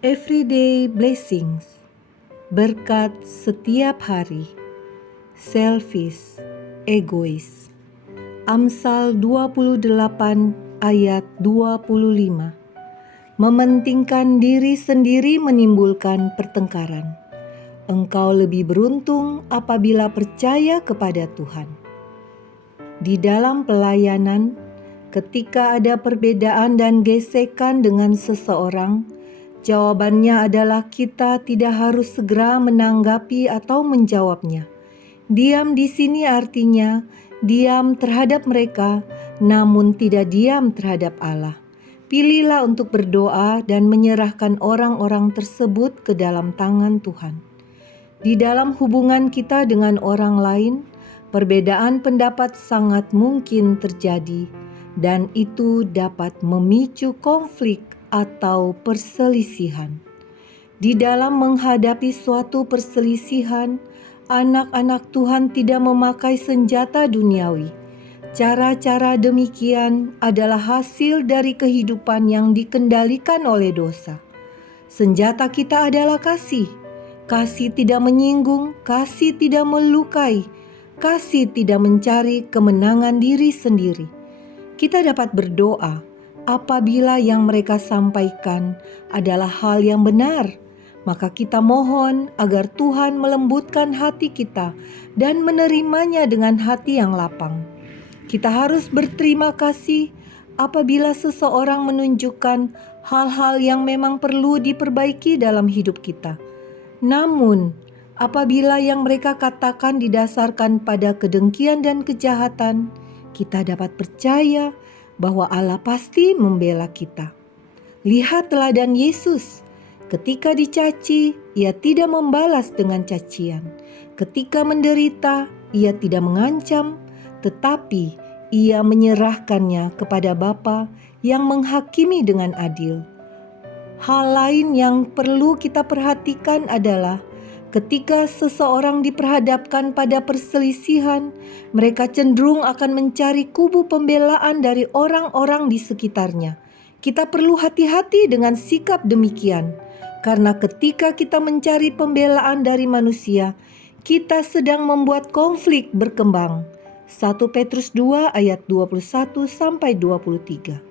Everyday blessings, berkat setiap hari. Selfish, egois. Amsal 28 ayat 25. Mementingkan diri sendiri menimbulkan pertengkaran. Engkau lebih beruntung apabila percaya kepada Tuhan. Di dalam pelayanan, ketika ada perbedaan dan gesekan dengan seseorang, jawabannya adalah kita tidak harus segera menanggapi atau menjawabnya. Diam di sini artinya diam terhadap mereka, namun tidak diam terhadap Allah. Pilihlah untuk berdoa dan menyerahkan orang-orang tersebut ke dalam tangan Tuhan. Di dalam hubungan kita dengan orang lain, perbedaan pendapat sangat mungkin terjadi, dan itu dapat memicu konflik atau perselisihan. Di dalam menghadapi suatu perselisihan, anak-anak Tuhan tidak memakai senjata duniawi. Cara-cara demikian adalah hasil dari kehidupan yang dikendalikan oleh dosa. Senjata kita adalah kasih. Kasih tidak menyinggung, kasih tidak melukai, kasih tidak mencari kemenangan diri sendiri. Kita dapat berdoa apabila yang mereka sampaikan adalah hal yang benar, maka kita mohon agar Tuhan melembutkan hati kita dan menerimanya dengan hati yang lapang. Kita harus berterima kasih apabila seseorang menunjukkan hal-hal yang memang perlu diperbaiki dalam hidup kita. Namun, apabila yang mereka katakan didasarkan pada kedengkian dan kejahatan, kita dapat percaya bahwa Allah pasti membela kita. Lihat teladan Yesus. Ketika dicaci, ia tidak membalas dengan cacian. Ketika menderita, ia tidak mengancam, tetapi ia menyerahkannya kepada Bapa yang menghakimi dengan adil. Hal lain yang perlu kita perhatikan adalah ketika seseorang diperhadapkan pada perselisihan, mereka cenderung akan mencari kubu pembelaan dari orang-orang di sekitarnya. Kita perlu hati-hati dengan sikap demikian, karena ketika kita mencari pembelaan dari manusia, kita sedang membuat konflik berkembang. 1 Petrus 2 ayat 21-23.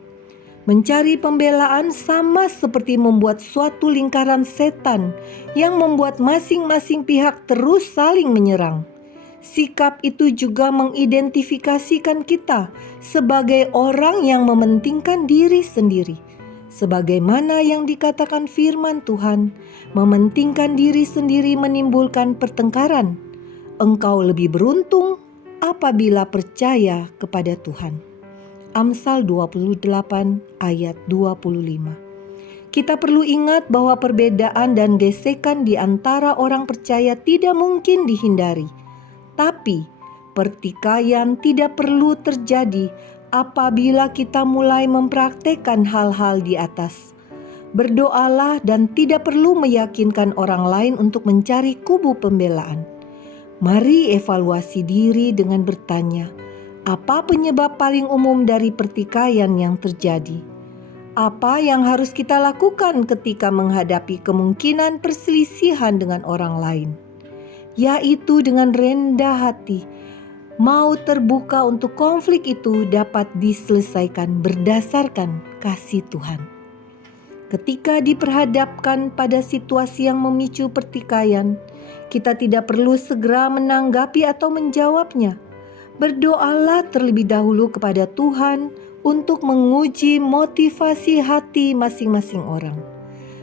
Mencari pembelaan sama seperti membuat suatu lingkaran setan yang membuat masing-masing pihak terus saling menyerang. Sikap itu juga mengidentifikasikan kita sebagai orang yang mementingkan diri sendiri. Sebagaimana yang dikatakan firman Tuhan, mementingkan diri sendiri menimbulkan pertengkaran. Engkau lebih beruntung apabila percaya kepada Tuhan. Amsal 28 ayat 25. Kita perlu ingat bahwa perbedaan dan gesekan di antara orang percaya tidak mungkin dihindari. Tapi pertikaian tidak perlu terjadi apabila kita mulai mempraktekkan hal-hal di atas. Berdoalah dan tidak perlu meyakinkan orang lain untuk mencari kubu pembelaan. Mari evaluasi diri dengan bertanya, apa penyebab paling umum dari pertikaian yang terjadi? Apa yang harus kita lakukan ketika menghadapi kemungkinan perselisihan dengan orang lain? Yaitu dengan rendah hati, mau terbuka untuk konflik itu dapat diselesaikan berdasarkan kasih Tuhan. Ketika diperhadapkan pada situasi yang memicu pertikaian, kita tidak perlu segera menanggapi atau menjawabnya. Berdoalah terlebih dahulu kepada Tuhan untuk menguji motivasi hati masing-masing orang.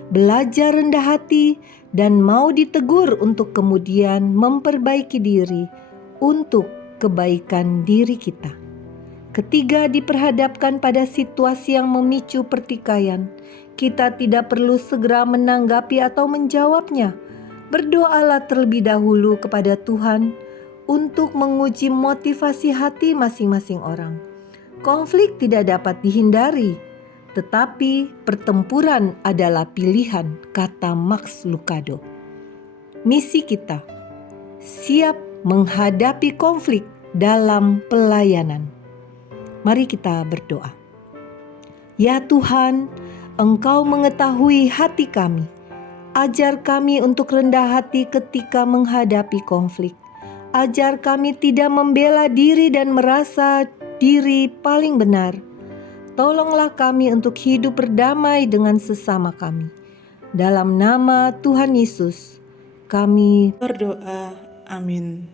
Belajar rendah hati dan mau ditegur untuk kemudian memperbaiki diri untuk kebaikan diri kita. Ketika diperhadapkan pada situasi yang memicu pertikaian, kita tidak perlu segera menanggapi atau menjawabnya. Berdoalah terlebih dahulu kepada Tuhan untuk menguji motivasi hati masing-masing orang. Konflik tidak dapat dihindari, tetapi pertempuran adalah pilihan, kata Max Lucado. Misi kita, siap menghadapi konflik dalam pelayanan. Mari kita berdoa. Ya Tuhan, Engkau mengetahui hati kami. Ajar kami untuk rendah hati ketika menghadapi konflik. Ajar kami tidak membela diri dan merasa diri paling benar. Tolonglah kami untuk hidup berdamai dengan sesama kami. Dalam nama Tuhan Yesus, kami berdoa. Amin.